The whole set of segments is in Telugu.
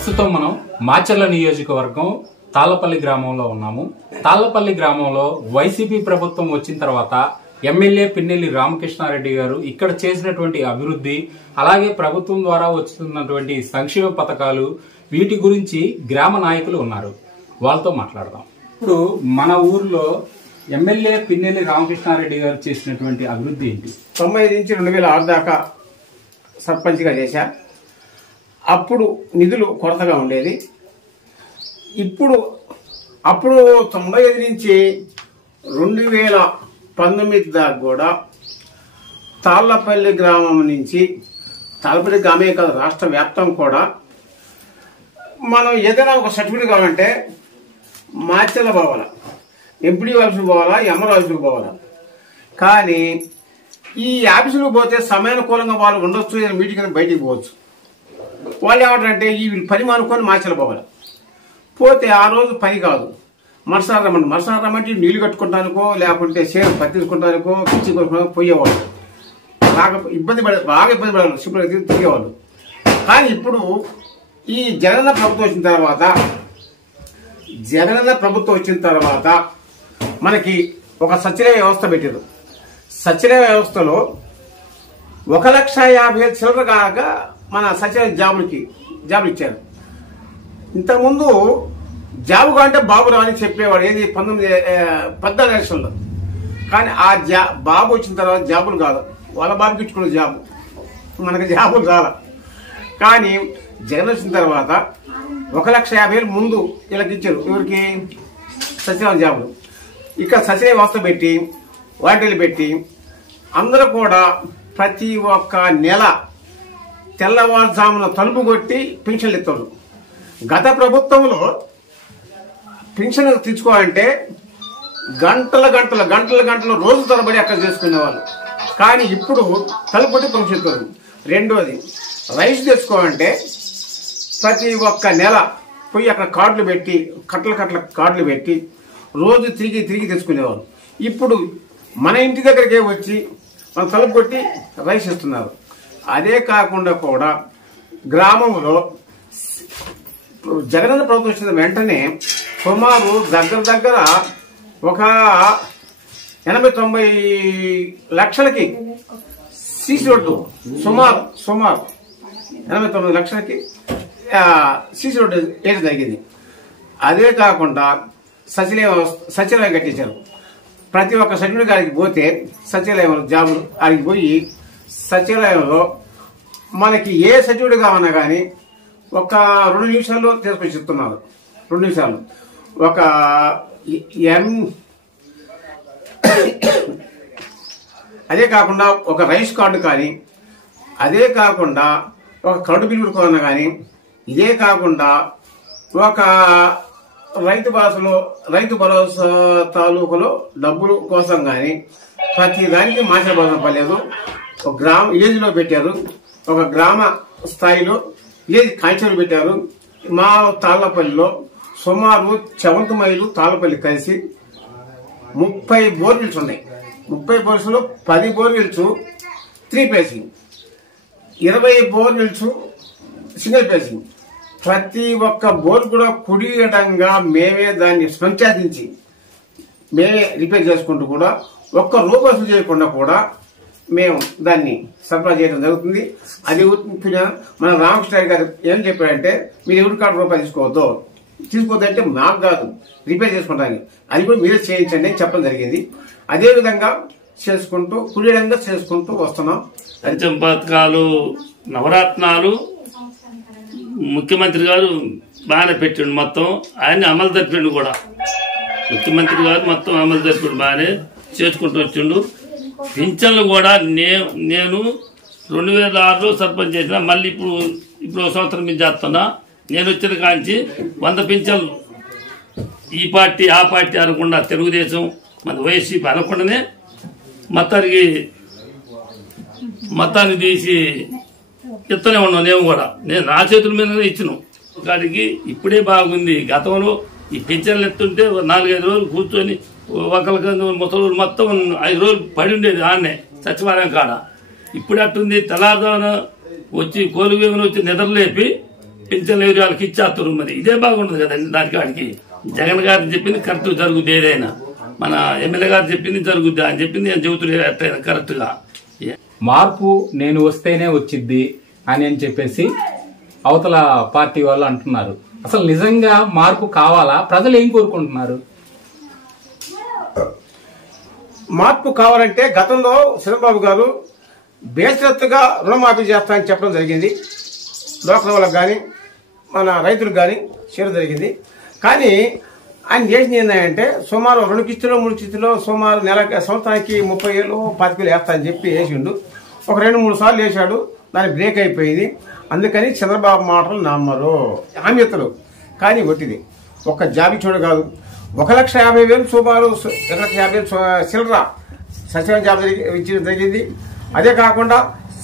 ప్రస్తుతం మనం మాచర్ల నియోజకవర్గం తాళ్లపల్లి గ్రామంలో ఉన్నాము. తాళ్లపల్లి గ్రామంలో వైసీపీ ప్రభుత్వం వచ్చిన తర్వాత ఎమ్మెల్యే పిన్నెల్లి రామకృష్ణారెడ్డి గారు ఇక్కడ చేసినటువంటి అభివృద్ధి, అలాగే ప్రభుత్వం ద్వారా వస్తున్నటువంటి సంక్షేమ పథకాలు, వీటి గురించి గ్రామ నాయకులు ఉన్నారు. వాళ్ళతో మాట్లాడదాం. ఇప్పుడు మన ఊర్లో ఎమ్మెల్యే పిన్నెల్లి రామకృష్ణారెడ్డి గారు చేసినటువంటి అభివృద్ధి ఏంటి? 90 నుంచి 2006 దాకా సర్పంచ్గా చేశా. అప్పుడు నిధులు కొరతగా ఉండేది. అప్పుడు 95 నుంచి 2019 దాకా కూడా తాళ్లపల్లి గ్రామం నుంచి, తాళ్లపల్లి గ్రామే కాదు రాష్ట్ర వ్యాప్తం కూడా, మనం ఏదైనా ఒక సర్టిఫికేట్ కావాలంటే మాచర్ల పోవాలా, ఎంపీడీ ఆఫీసుకు పోవాలా, ఎంఆర్ఓ ఆఫీసుకు పోవాలా. కానీ ఈ ఆఫీసులకు పోతే సమయానుకూలంగా వాళ్ళు ఉండొచ్చు, మీటింగ్ బయటికి పోవచ్చు. వాళ్ళు ఏమంటారంటే ఈ పని మానుకొని మాచర్ల పోవాలి. పోతే ఆ రోజు పని కాదు, మరుసటి రమ్మంటే నీళ్లు కట్టుకుంటానికో లేకుంటే సేవ పట్టించుకుంటానికో పిచ్చి కొనుక్కోవడానికి పోయేవాళ్ళు. బాగా ఇబ్బంది పడేవాళ్ళు, సింపుల్గా తిరిగేవాళ్ళు. కానీ ఇప్పుడు ఈ జగనన్న ప్రభుత్వం వచ్చిన తర్వాత మనకి ఒక సచివాలయ వ్యవస్థ పెట్టారు. సచివాలయ వ్యవస్థలో 1,50,000 చిల్లర కాక మన సచివాలయ జాబులు ఇచ్చారు. ఇంతకుముందు జాబు కాంటే బాబు రాని చెప్పేవాడు, ఏది 14 ఎలక్షన్లో. కానీ ఆ బాబు వచ్చిన తర్వాత జాబులు కాదు, వాళ్ళ బాబుకి ఇచ్చుకున్న జాబు, మనకి జాబులు చాలా. కానీ జగన్ వచ్చిన తర్వాత 1,50,000 ముందు వీళ్ళకి ఇచ్చారు. ఎవరికి? సచివాలయ జాబులు. ఇక సచివాలయ వ్యవస్థ పెట్టి, వాటిలు పెట్టి అందరూ కూడా ప్రతి ఒక్క నెల తెల్లవారుజామున తలుపు కొట్టి పింఛన్లు ఇస్తారు. గత ప్రభుత్వంలో పింఛన్ తెచ్చుకోవాలంటే గంటల రోజు తరబడి అక్కడ చేసుకునేవాళ్ళు. కానీ ఇప్పుడు తలుపు కొట్టి పింఛన్ ఇస్తారు. రెండోది, రైస్ తెచ్చుకోవాలంటే ప్రతి ఒక్క నెల పోయి అక్కడ కార్డులు పెట్టి కట్టల కార్డులు పెట్టి రోజు తిరిగి తెచ్చుకునేవాళ్ళు. ఇప్పుడు మన ఇంటి దగ్గరికే వచ్చి మన తలుపు కొట్టి రైస్ ఇస్తున్నారు. అదే కాకుండా కూడా గ్రామంలో జగనన్న ప్రభుత్వం వచ్చిన వెంటనే సుమారు దగ్గర ఒక 80-90 లక్షలకి సీసీ రోడ్డు, సుమారు 89 లక్షలకి సీసీ రోడ్డు వేయడం జరిగింది. అదే కాకుండా సచివాలయం కట్టించారు. ప్రతి ఒక్క సచివుడి గారికి పోతే సచివాలయంలో జాబులు ఆడికి పోయి సచివాలయంలో మనకి ఏ సచివుడు కావన్నా కానీ ఒక 2 నిమిషాల్లో తీసుకొచ్చి ఇస్తున్నారు. 2 నిమిషాలు ఒక అదే కాకుండా ఒక రైస్ కార్డు కానీ, అదే కాకుండా ఒక కౌంటు బిల్లు కొన్నా కానీ, ఇదే కాకుండా ఒక రైతు భరోసా తాలూకులో డబ్బుల కోసం కానీ ప్రతి దానికి మాచర్ల పర్లేదు. ఒక విలేజ్ లో పెట్టారు, ఒక గ్రామ స్థాయిలో విలేజ్ కాంచెలు పెట్టారు. మా తాళ్లపల్లిలో సుమారు 7th మైలు తాళ్లపల్లి కలిసి 30 బోర్వెల్స్ ఉన్నాయి. 30 బోర్వెల్స్ లో 10 borewells 3 facing, 20 borewells single facing. ప్రతి ఒక్క బోర్ కూడా కుడియడంగా మేమే దాన్ని స్వంచాదించి మేమే రిపేర్ చేసుకుంటూ కూడా ఒక్క రూపాయలు చేయకుండా కూడా మేము దాన్ని సరఫరా చేయడం జరుగుతుంది. అది మన రామకృష్ణ గారు ఏం చెప్పారంటే, మీరు ఎవరి కాడ రూపాయలు తీసుకోవద్దంటే మాకు కాదు, రిపేర్ చేసుకుంటానికి, అది కూడా మీరే చేయించండి అని చెప్పడం జరిగింది. అదే విధంగా చేసుకుంటూ కుడియడంగా చేసుకుంటూ వస్తున్నాం. పంచం పథకాలు, నవరత్నాలు ముఖ్యమంత్రి గారు బాగానే పెట్టిండు, మొత్తం ఆయన అమలు జరిపిండు కూడా. ముఖ్యమంత్రి గారు మొత్తం అమలు జరిపిండు, బాగానే చేసుకుంటూ వచ్చిండు. పింఛన్లు కూడా నేను 2006లో సర్పంచ్ చేసిన, మళ్ళీ ఇప్పుడు 1 సంవత్సరం మీద చేస్తున్నా. నేను వచ్చిన కాంచి 100 పింఛన్లు, ఈ పార్టీ ఆ పార్టీ అనకుండా, తెలుగుదేశం మన వైసీపీ అనకుండానే మొత్తాన్ని తీసి ఇస్తూనే ఉన్నాను. నేను నా చేతుల మీదనే ఇచ్చినాను కాడికి. ఇప్పుడే బాగుంది. గతంలో ఈ పింఛన్లు ఎత్తుంటే 4-5 రోజులు కూర్చొని ఒకరికి ముసలు మొత్తం 5 రోజులు పడి ఉండేది ఆన్నే సచివాలయం కాడ. ఇప్పుడు అట్టుంది, తెల్లారుదాన వచ్చి కోలువేమని వచ్చి నిద్రలేపి పింఛన్లు ఎవరి వాళ్ళకి ఇచ్చేస్తారు. మరి ఇదే బాగుండదు కదండి. దానికి వాడికి జగన్ గారు చెప్పింది కరెక్ట్ జరుగుద్ది, ఏదైనా మన ఎమ్మెల్యే గారు చెప్పింది జరుగుద్ది అని చెప్పింది నేను చెబుతున్నా ఎట్లయినా కరెక్ట్ గా. మార్పు నేను వస్తేనే వచ్చిద్ది అని చెప్పేసి అవతల పార్టీ వాళ్ళు అంటున్నారు. అసలు నిజంగా మార్పు కావాలా? ప్రజలు ఏం కోరుకుంటున్నారు? మార్పు కావాలంటే గతంలో చంద్రబాబు గారు బేషరత్తుగా రుణమాఫీ చేస్తానని చెప్పడం జరిగింది. లోకల్ వాళ్ళకి కానీ మన రైతులకు కానీ చేయడం జరిగింది. కానీ ఆయన చేసింది ఏంటంటే సుమారు 2 కిస్తులు 3 కిస్తులు సుమారు సంవత్సరానికి 30,000 25,000 వేస్తానని చెప్పి వేసిండు. ఒక 2-3 సార్లు వేసాడు, దాని బ్రేక్ అయిపోయింది. అందుకని చంద్రబాబు మాటలు నమ్మరు, హామీతలు. కానీ ఒట్టిది ఒక్క జాబీ చూడ కాదు, 1,50,000 సుమారు 1,50,000 చిల్లర సచివాలయం జాబ్ ఇచ్చడం జరిగింది. అదే కాకుండా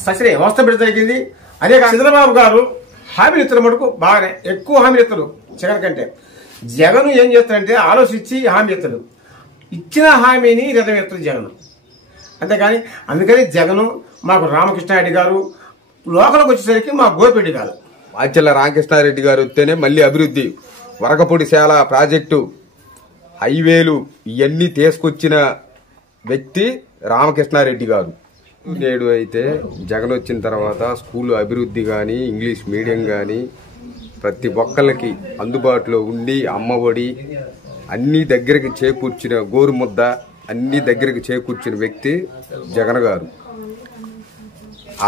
సచివ వ్యవస్థ పెట్టడం జరిగింది. అదే చంద్రబాబు గారు హామీలు ఇతర మటుకు బాగానే ఎక్కువ హామీలు ఇస్తారు జగన్ కంటే. జగన్ ఏం చేస్తాడంటే ఆలోచించి హామీ ఇస్తాడు, ఇచ్చిన హామీని నెరవేరుతుంది జగన్. అంతేగాని అందుకని జగన్ మాకు రామకృష్ణారెడ్డి గారు, లోకల్కి వచ్చేసరికి మా గోపిరెడ్డి గారు. మాచెల్ల రామకృష్ణారెడ్డి గారు వస్తేనే మళ్ళీ అభివృద్ధి, వరకపూడిశాల ప్రాజెక్టు, హైవేలు ఇవన్నీ తీసుకొచ్చిన వ్యక్తి రామకృష్ణారెడ్డి గారు. నేడు అయితే జగన్ వచ్చిన తర్వాత స్కూల్ అభివృద్ధి కానీ, ఇంగ్లీష్ మీడియం కానీ ప్రతి ఒక్కళ్ళకి అందుబాటులో ఉండి, అమ్మఒడి అన్ని దగ్గరికి చేకూర్చిన, గోరుముద్ద అన్ని దగ్గరికి చేకూర్చిన వ్యక్తి జగన్ గారు.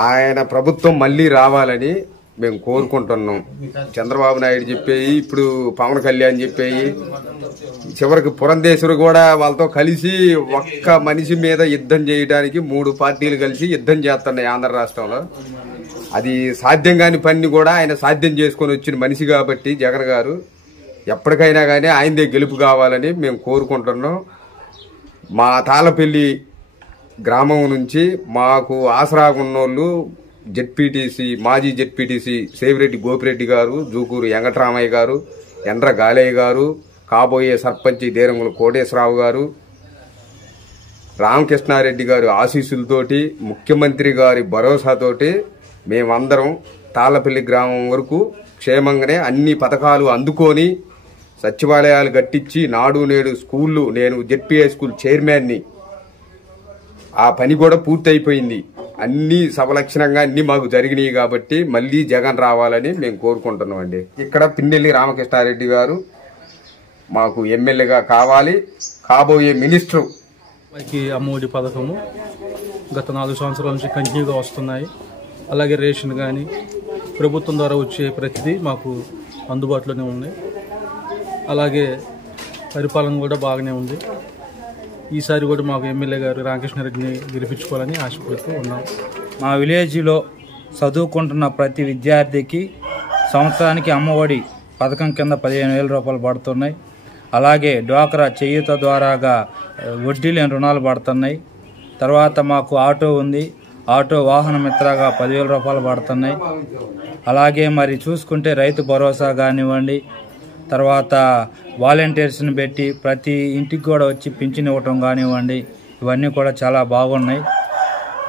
ఆయన ప్రభుత్వం మళ్ళీ రావాలని మేము కోరుకుంటున్నాం. చంద్రబాబు నాయుడు చెప్పేయి, ఇప్పుడు పవన్ కళ్యాణ్ చెప్పేయి, చివరికి పురంధేశ్వరి కూడా వాళ్ళతో కలిసి ఒక్క మనిషి మీద యుద్ధం చేయడానికి 3 పార్టీలు కలిసి యుద్ధం చేస్తున్నాయి ఆంధ్ర రాష్ట్రంలో. అది సాధ్యం కాని పని కూడా ఆయన సాధ్యం చేసుకొని వచ్చిన మనిషి కాబట్టి జగన్ గారు ఎప్పటికైనా కానీ ఆయనదే గెలుపు కావాలని మేము కోరుకుంటున్నాం. మా తాళపల్లి గ్రామం నుంచి మాకు ఆసరాగున్నోళ్ళు జెడ్పీటీసీ, మాజీ జెడ్పీటీసీ సేవిరెడ్డి గోపిరెడ్డి గారు, జూకూరు వెంకటరామయ్య గారు, ఎండ్ర గాలయ్య గారు, కాబోయే సర్పంచి దేరంగుల కోటేశ్వరరావు గారు, రామకృష్ణారెడ్డి గారి ఆశీస్సులతోటి, ముఖ్యమంత్రి గారి భరోసాతోటి మేమందరం తాళ్లపల్లి గ్రామం వరకు క్షేమంగానే అన్ని పథకాలు అందుకొని సచివాలయాలు కట్టించి, నాడు నేడు స్కూళ్ళు, నేను జెడ్పీఐ స్కూల్ చైర్మన్ని, ఆ పని కూడా పూర్తయిపోయింది. అన్ని సవలక్షణంగా అన్ని మాకు జరిగినాయి కాబట్టి మళ్ళీ జగన్ రావాలని మేము కోరుకుంటున్నాం అండి. ఇక్కడ పిన్నెల్లి రామకృష్ణారెడ్డి గారు మాకు ఎమ్మెల్యేగా కావాలి. కాబోయే మినిస్టర్ అమ్మఒడి పథకము గత 4 సంవత్సరాల నుంచి కంటిన్యూగా వస్తున్నాయి. అలాగే రేషన్ కానీ ప్రభుత్వం ద్వారా వచ్చే ప్రతిదీ మాకు అందుబాటులోనే ఉన్నాయి. అలాగే పరిపాలన కూడా బాగానే ఉంది. ఈసారి కూడా మాకు ఎమ్మెల్యే గారు రామకృష్ణారెడ్డిని గెలిపించుకోవాలని ఆశపడుతూ ఉన్నాం. మా విలేజ్లో చదువుకుంటున్న ప్రతి విద్యార్థికి సంవత్సరానికి అమ్మఒడి పథకం కింద 15,000 రూపాయలు పడుతున్నాయి. అలాగే డ్వాక్రా చేయూత ద్వారాగా వడ్డీ లేని రుణాలు పడుతున్నాయి. తర్వాత మాకు ఆటో ఉంది, ఆటో వాహన మిత్రగా 10,000 రూపాయలు పడుతున్నాయి. అలాగే మరి చూసుకుంటే రైతు భరోసా కానివ్వండి, తర్వాత వాలంటీర్స్ని పెట్టి ప్రతి ఇంటికి కూడా వచ్చి పింఛన్ ఇవ్వటం కానివ్వండి, ఇవన్నీ కూడా చాలా బాగున్నాయి.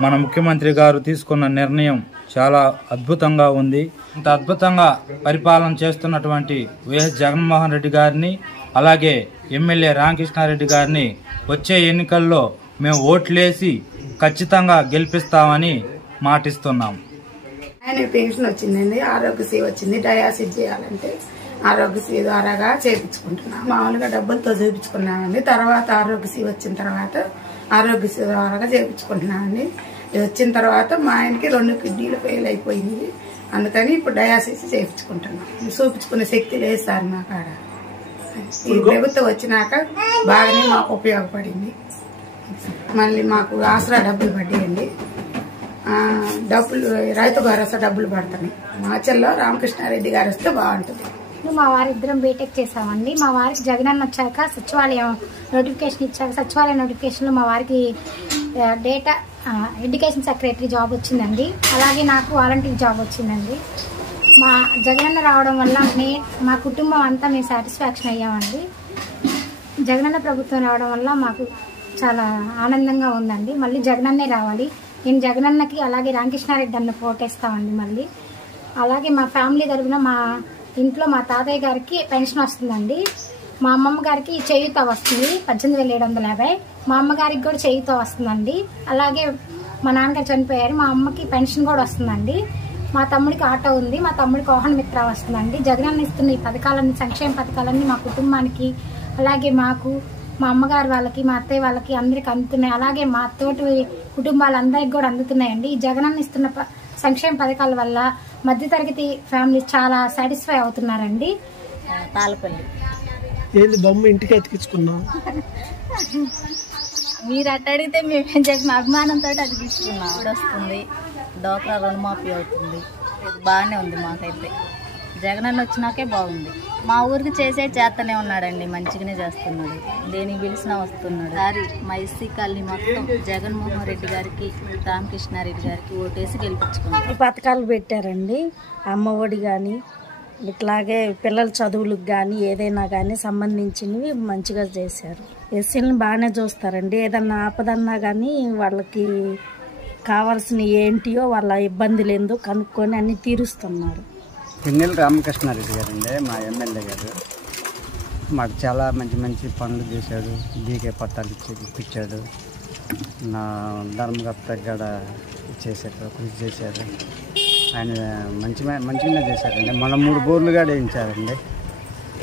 మన ముఖ్యమంత్రి గారు తీసుకున్న నిర్ణయం చాలా అద్భుతంగా ఉంది. ఇంత అద్భుతంగా పరిపాలన చేస్తున్నటువంటి వైఎస్ జగన్మోహన్ రెడ్డి గారిని, అలాగే ఎమ్మెల్యే రామకృష్ణారెడ్డి గారిని వచ్చే ఎన్నికల్లో మేము ఓట్లేసి ఖచ్చితంగా గెలిపిస్తామని మాటిస్తున్నాం. ఆయన పెన్షన్ వచ్చిందండి, ఆరోగ్యశ్రీ వచ్చింది. డయాసిస్ చేయాలంటే ఆరోగ్యశ్రీ ద్వారాగా చేయించుకుంటున్నాం. మామూలుగా డబ్బులతో చేయించుకున్నామండి. తర్వాత ఆరోగ్యశ్రీ వచ్చిన తర్వాత ఆరోగ్యశ్రీ ద్వారాగా చేయించుకుంటున్నామండి. ఇది వచ్చిన తర్వాత మా ఆయనకి 2 కిడ్నీలు ఫెయిల్ అయిపోయింది. అందుకని ఇప్పుడు డయాసిస్ చేయించుకుంటున్నాం. చూపించుకునే శక్తి లేదు సార్ మా కాడ. ఈ ప్రభుత్వం వచ్చినాక బాగానే మాకు ఉపయోగపడింది. మళ్ళీ మాకు ఆసరా డబ్బులు పడ్డాయండి. డబ్బులు రైతు భరోసా డబ్బులు పడుతున్నాయి. మాచెల్లో రామకృష్ణారెడ్డి గారు వస్తే బాగుంటుంది. మా వారిద్దరం బీటెక్ చేసామండి. మా వారికి జగనన్న వచ్చాక సచివాలయం నోటిఫికేషన్ ఇచ్చాక సచివాలయ నోటిఫికేషన్లో మా వారికి డేటా ఎడ్యుకేషన్ సెక్రటరీ జాబ్ వచ్చిందండి. అలాగే నాకు వాలంటీర్ జాబ్ వచ్చిందండి. మా జగనన్న రావడం వల్ల మా కుటుంబం అంతా మేము సాటిస్ఫాక్షన్ అయ్యామండి. జగనన్న ప్రభుత్వం రావడం వల్ల మాకు చాలా ఆనందంగా ఉందండి. మళ్ళీ జగనన్నే రావాలి. నేను జగనన్నకి అలాగే రామకృష్ణారెడ్డి అన్న ఓటేస్తామండి. మళ్ళీ అలాగే మా ఫ్యామిలీ తరఫున మా ఇంట్లో మా తాతయ్య గారికి పెన్షన్ వస్తుందండి. మా అమ్మమ్మ గారికి చేయూత వస్తుంది 18,750. మా అమ్మగారికి కూడా చేయూత వస్తుందండి. అలాగే మా నాన్నగారు చనిపోయారు, మా అమ్మకి పెన్షన్ కూడా వస్తుందండి. మా తమ్ముడికి ఆటో ఉంది, మా తమ్ముడికి వాహన మిత్ర వస్తుందండి. జగనన్న ఇస్తున్న ఈ పథకాలన్నీ, సంక్షేమ పథకాలన్నీ మా కుటుంబానికి, అలాగే మాకు, మా అమ్మగారు వాళ్ళకి, మా అత్తయ్య వాళ్ళకి అందరికి అందుతున్నాయి. అలాగే మా తోటి కుటుంబాలందరికి కూడా అందుతున్నాయండి. ఈ జగనన్న ఇస్తున్న సంక్షేమ పథకాల వల్ల మధ్యతరగతి ఫ్యామిలీ చాలా సాటిస్ఫై అవుతున్నారండి. తాళపల్లి ఏంది బొమ్మ ఇంటికి అతికించుకున్నాం? మీరు అట్ట అడిగితే మేమేం చెప్పిన అభిమానంతో అతికించుకున్నాం. ఇప్పుడు వస్తుంది, డోక్రా రుణమాఫీ అవుతుంది, బాగానే ఉంది. మాకైతే జగనన్న వచ్చినాకే బాగుంది. మా ఊరికి చేస్తూనే ఉన్నాడండి, మంచిగానే చేస్తున్నాడు. దేనికి పిలిచినా వస్తున్నాడు. సారి మా ఎస్సీ కాలనీ మొత్తం జగన్మోహన్ రెడ్డి గారికి, రామకృష్ణారెడ్డి గారికి ఓటేసి గెలిపించుకున్నాం. ఈ పథకాలు పెట్టారండి, అమ్మఒడి కానీ, ఇట్లాగే పిల్లల చదువులకు కానీ ఏదైనా కానీ సంబంధించినవి మంచిగా చేశారు. ఎస్సీలను బాగానే చూస్తారండి. ఏదన్నా ఆపదన్నా కానీ వాళ్ళకి కావాల్సిన ఏంటియో వాళ్ళ ఇబ్బందులు ఏందో కనుక్కొని అన్ని తీరుస్తున్నారు. పిన్నెల రామకృష్ణారెడ్డి గారండి మా ఎమ్మెల్యే గారు. మాకు చాలా మంచి మంచి పనులు చేశాడు. డీకే పట్టాలు ఇప్పించాడు. నా ధర్మకర్త కూడా చేశాడు, కృషి చేశాడు. ఆయన మంచిగానే చేశారండి. మన 3 బోర్లు కూడా వేయించారండి.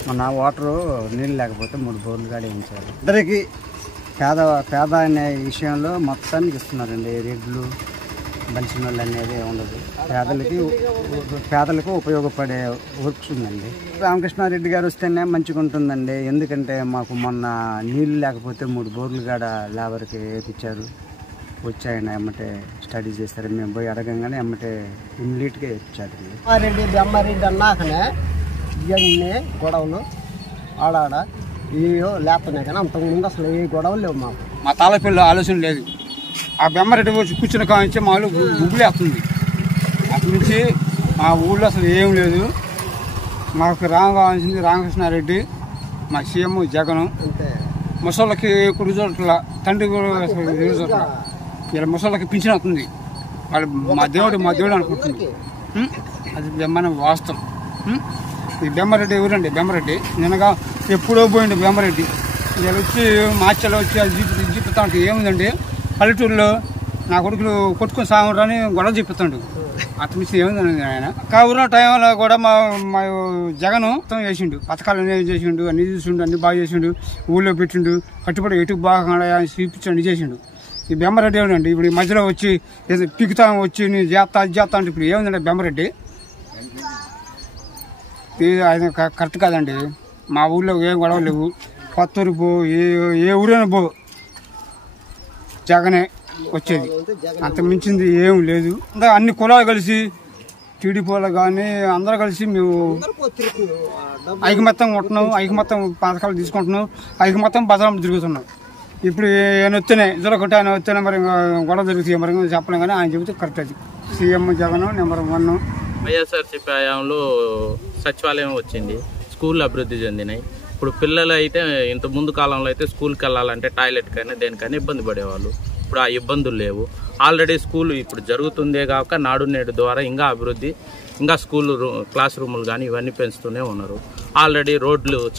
మన వాటరు నీళ్ళు లేకపోతే 3 బోర్లు కూడా వేయించారు. అందరికీ పేద అనే విషయంలో మొత్తానికి ఇస్తున్నారండి. రెడ్లు బంచినోళ్ళు అనేది ఉండదు. పేదలకు ఉపయోగపడే వర్క్స్ ఉందండి. రామకృష్ణారెడ్డి గారు వస్తేనే మంచిగా ఉంటుందండి. ఎందుకంటే మాకు మొన్న నీళ్ళు లేకపోతే 3 బోర్లు కూడా లేబర్కి వేయించారు. వచ్చి ఆయన ఎమ్మటే స్టడీ చేస్తారు. మేము పోయి అడగంగానే ఎమ్మటే ఇమ్మీడియట్గా ఇచ్చారండి. రెడ్డి బెమ్మారెడ్డి అన్నాకనే ఇవన్నీ గొడవలు ఆడాడ ఇవో లేస్తున్నాయి, కానీ అంతకుముందు అసలు ఏ గొడవలు లేవు మాకు. మా తాళపల్లిలో ఆలోచన లేదు. ఆ బెమ్మారెడ్డి వచ్చి కూర్చున్న కాంచి మాలో గుగ్గులేస్తుంది. అక్కడి నుంచి మా ఊళ్ళో అసలు ఏం లేదు. మాకు కావాల్సింది రామకృష్ణారెడ్డి, మా సీఎం జగన్. ముసళ్ళకి కుడి చోట్ల తండ్రి చోట్ల ఇలా ముసళ్ళకి పింఛన్ అవుతుంది. వాళ్ళు మా దేవుడు అనుకుంటుంది. అది మన వాస్తవం. ఈ బెమ్మరెడ్డి ఎవరండి? బెమ్మరెడ్డి నిన్నగా ఎప్పుడో పోయిండు బెమ్మరెడ్డి. ఇలా వచ్చి మార్చిలో వచ్చి అది చూపిస్తా ఉంటే ఏముందండి, పల్లెటూరులో నా కొడుకులు కొట్టుకుని సాగురని గొడవ చూపిస్తాడు. అతని నుంచి ఏముందండి ఆయన. కరోనా టైంలో కూడా మా జగన్ మొత్తం చేసిండు, పథకాలు అనేవి చేసిండు, అన్ని చూసిండు, అన్ని బాగా చేసిండు, ఊళ్ళో పెట్టిండు, కట్టుబడి ఎటు బాగా చూపించండి చేసిండు. ఈ బెమ్మరెడ్డి ఏమిటండి ఇప్పుడు ఈ మధ్యలో వచ్చి పిక్కుతా వచ్చి నేను చేస్తా అది చేస్తా అంటే ఇప్పుడు ఏముందండి బెమ్మరెడ్డి? ఆయన కరెక్ట్ కాదండి. మా ఊళ్ళో ఏం గొడవ లేవు. కొత్తూరు పో, ఏ ఊరైనా పో, జగనే వచ్చేది. అంత మించింది ఏం లేదు. అన్ని కులాలు కలిసి టీడీపీలో కానీ అందరూ కలిసి మేము ఐకమత్యంగా ఉంటున్నాం. ఐకమత్యం పథకాలు తీసుకుంటున్నాం. ఐకమత్యం బజారం తిరుగుతున్నాం. ఇప్పుడు ఆయన వస్తేనే ఇద్దరు ఆయన వస్తేనే మరి గొడవ జరుగుతాయి. మరి చెప్పలేం, కానీ ఆయన చెబితే కరెక్ట్. అది సీఎం జగన్ నెంబర్ 1. వైఎస్ఆర్సీపీ హయాంలో సచివాలయం వచ్చింది, స్కూళ్ళు అభివృద్ధి చెందినాయి. ఇప్పుడు పిల్లలు అయితే ఇంత ముందు కాలంలో అయితే స్కూల్కి వెళ్ళాలంటే టాయిలెట్ కానీ దేనికైనా ఇబ్బంది పడేవాళ్ళు. ఇప్పుడు ఆ ఇబ్బందులు లేవు. ఆల్రెడీ స్కూల్ ఇప్పుడు జరుగుతుందే కాక నాడు నేడు ద్వారా ఇంకా అభివృద్ధి, ఇంకా స్కూల్ క్లాస్ రూములు కానీ ఇవన్నీ పెంచుతూనే ఉన్నారు. ఆల్రెడీ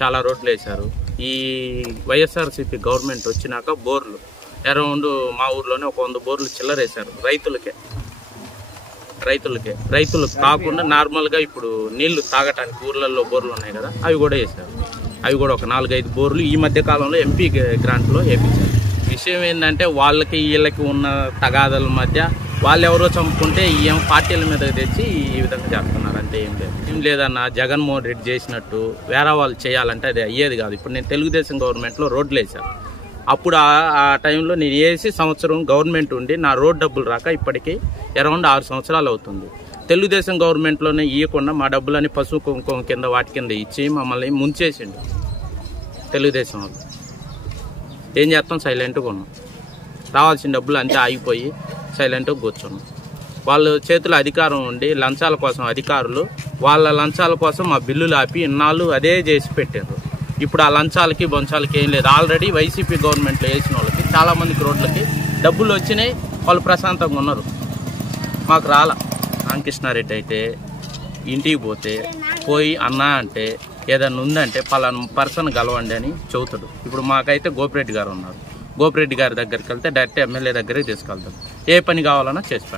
చాలా రోడ్లు వేశారు. ఈ వైఎస్ఆర్సీపీ గవర్నమెంట్ వచ్చినాక బోర్లు అరౌండ్ మా ఊర్లోనే ఒక 100 బోర్లు చిల్లరేశారు. రైతులకు కాకుండా నార్మల్గా ఇప్పుడు నీళ్లు తాగటానికి ఊర్లలో బోర్లు ఉన్నాయి కదా, అవి కూడా వేశారు. అవి కూడా ఒక 4-5 బోర్లు ఈ మధ్య కాలంలో ఎంపీ గ్రాంట్లో వేయించారు. విషయం ఏంటంటే వాళ్ళకి వీళ్ళకి ఉన్న తగాదాల మధ్య వాళ్ళు ఎవరో చంపుకుంటే ఏం పార్టీల మీద తెచ్చి ఈ విధంగా చేస్తున్నారు. అంటే ఏం లేదన్న, జగన్మోహన్ రెడ్డి చేసినట్టు వేరే వాళ్ళు చేయాలంటే అది అయ్యేది కాదు. ఇప్పుడు నేను తెలుగుదేశం గవర్నమెంట్లో రోడ్లు వేశాను. అప్పుడు ఆ టైంలో నేను వేసి సంవత్సరం గవర్నమెంట్ ఉండి నా రోడ్ డబ్బులు రాక ఇప్పటికీ అరౌండ్ 6 సంవత్సరాలు అవుతుంది. తెలుగుదేశం గవర్నమెంట్లోనే ఇవ్వకుండా మా డబ్బులని పశువు కుంకుమ కింద వాటి కింద ఇచ్చి మమ్మల్ని ముంచేసిండు తెలుగుదేశం వాళ్ళు. ఏం చేస్తాం, సైలెంట్గా ఉన్నాం. రావాల్సిన డబ్బులు అంతే ఆగిపోయి సైలెంట్గా కూర్చున్నాం. వాళ్ళ చేతిలో అధికారం ఉండి లంచాల కోసం అధికారులు వాళ్ళ లంచాల కోసం మా బిల్లులు ఆపి ఇన్నాళ్ళు అదే చేసి పెట్టారు. ఇప్పుడు ఆ లంచాలకి బొంచాలకి ఏం లేదు. ఆల్రెడీ వైసీపీ గవర్నమెంట్లో వేసిన వాళ్ళకి చాలామందికి రోడ్లకి డబ్బులు వచ్చినాయి, వాళ్ళు ప్రశాంతంగా ఉన్నారు. మాకు రాల. రామకృష్ణారెడ్డి అయితే ఇంటికి పోతే పోయి అన్నా అంటే ఏదన్నా ఉందంటే పలానా పర్సన్ కలవండి అని చెబుతాడు. ఇప్పుడు మాకైతే గోపిరెడ్డి గారు ఉన్నారు. గోపిరెడ్డి గారి దగ్గరికి వెళ్తే డైరెక్ట్ ఎమ్మెల్యే దగ్గరే తీసుకెళ్తాడు. ఏ పని కావాలన్నా చేసి పెడతాడు.